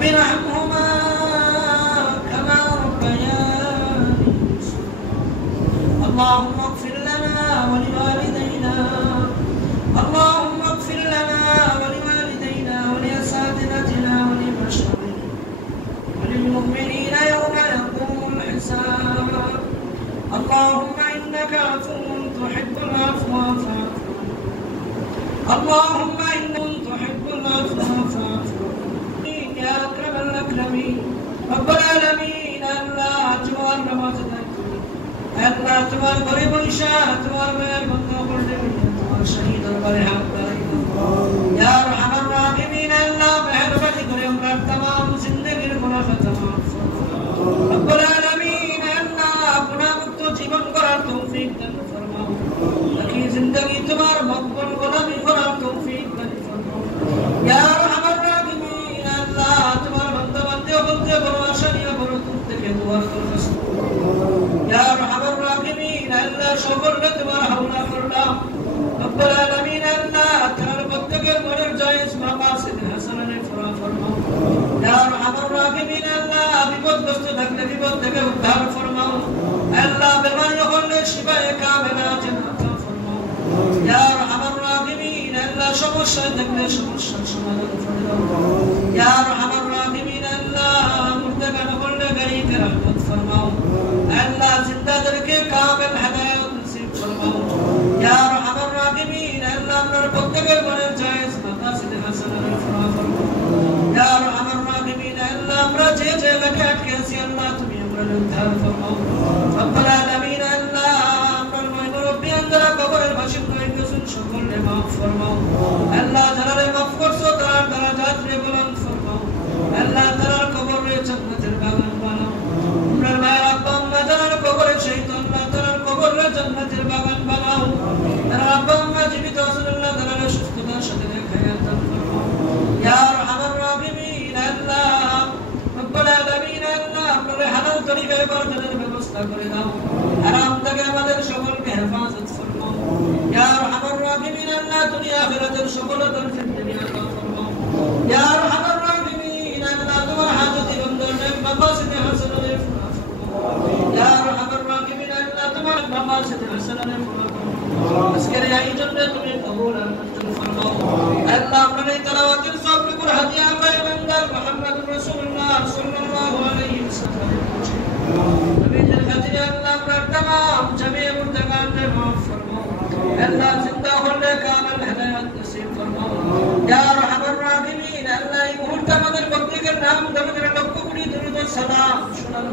رب ارحمهما كما ربياني صغيرا اللهم اغفر لنا ولوالدينا اللهم اغفر لنا ولوالدينا ولأساتذتنا ولمشايخنا وللمؤمنين يوم يقوم الحساب اللهم إنك عفو تحب العفو فاعف اللهم إنك تحب العفو فاعف يا أكرم الأكرمين رب العالمين الله جوار نمازنا الله তোমার ঘরে বৈশা তোমার মায়ের বন্ধ করলে তোমার শহীদ দরবারে হাত বাড়াই ইয়া আরহামার রাহিমিন আল্লাহ মেহেরবানি করে আমরা तमाम জিন্দেগীর গুনাহ খাতা মাফ করো রব্বুল আলামিন আল্লাহ গুনাহ মুক্ত জীবন করার তৌফিক দান ফরমাও তাকি জিন্দেগি তোমার মকবুল গোলামি করার তৌফিক দান ফরমাও ইয়া আরহামার রাহিমিন আল্লাহ তোমার বান্দা বান্দে বলতে বড় আশা নিয়ে বড় দূর থেকে দোয়া করতেছি ইয়া আরহামার রাহিমিন আল্লাহ সকলকে তোমার হাওলা করলাম রব্বুল আলামিন আল্লাহ তার প্রত্যেকের মনের জায়েজ মাকাসিদ হাসানানে ফরমাও ইয়া আরহামার রাহিমিন আল্লাহ বিপদগ্রস্ত থাকলে বিপদ থেকে উদ্ধার ফরমাও আল্লাহ বেমারি হলে শিফায়ে কামিলা জান্নাত ফরমাও ইয়া আরহামার রাহিমিন আল্লাহ সমস্যা থাকলে সমস্যার সমাধান ফরমাও ইয়া আরহামার রাহিমিন আল্লাহ মুর্দাগান হলে গায়িকে রহমত ফরমাও আল্লাহ জিন্দাদেরকে কামিল হেদায়েত নসিব ফরমাও ইয়া আরহামার রাহিমিন আল্লাহ আপনার প্রত্যেকের মনের জায়েজ মাকাসিদ হাসানানে ফরমাও ইয়া আরহামার রাহিমিন আল্লাহ আমরা যে জায়গায় আটকে আছি আল্লাহ তুমি আমাদের উদ্ধার ফরমাও রব্বুল আলামিন আল্লাহ আপনার মুরব্বিয়ান যারা কবরের বাসিন্দা হয়েছেন সকলকে মাফ ফরমাও আল্লাহ যারা মাফ করছো তার দরজাত রে বুলন্দ ফরমাও আল্লাহ তার কবরে জান্নাতের বাগান বানাও আপনার মায়ের আব্বা আম্মা যারা কবরে শহীদ আল্লাহ তার কবরে জান্নাতের বাগান বানাও তার আব্বা আম্মা জীবিত আছেন আল্লাহ তার সুস্থতার সাথে হায়াত দান ফরমাও ইয়া আরহামার রাহিমিন আল্লাহ রব্বুল আলামিন আল্লাহ আপনার হালাল তরিকায় বরকতের ব্যবস্থা করে দাও হারাম থেকে আমাদের সকলকে হেফাজত ফরমাও ইয়া আরহামার রাহিমিন আল্লাহ দুনিয়া আখিরাতের সফলতার ক্ষেত্রে নিয়াত ফরমাও ইয়া আরহামার রাহিমিন আল্লাহ তোমার হাজতে বন্দরের মাকাসিদে হাসানানে ফরমাও ইয়া আরহামার রাহিমিন আল্লাহ তোমার মাকাসিদে হাসানানে ফরমাও আজকের এই আয়োজনে তুমি কবুল আর মঞ্জুর ফরমাও আল্লাহ আপনার এই তেলাওয়াতের সওয়াবের উপর হাদিয়া আমায় বান্দার মুহাম্মদুর রাসূলুল্লাহ সাল্লাল্লাহু আলাইহি ওয়াসাল্লাম নবীজির খাতিরে আল্লাহ আপনার तमाम জমি মুর্দাগানকে মাফ ফরমাও আল্লাহ জিন্দা হলে কামিল হেদায়েত নসিব ফরমাও ইয়া আরহামার রাহিমিন আল্লাহ এই মুহূর্তে আমাদের প্রত্যেকের নাম ধরে লক্ষ কোটি দরুদ ও সালাম শোনানো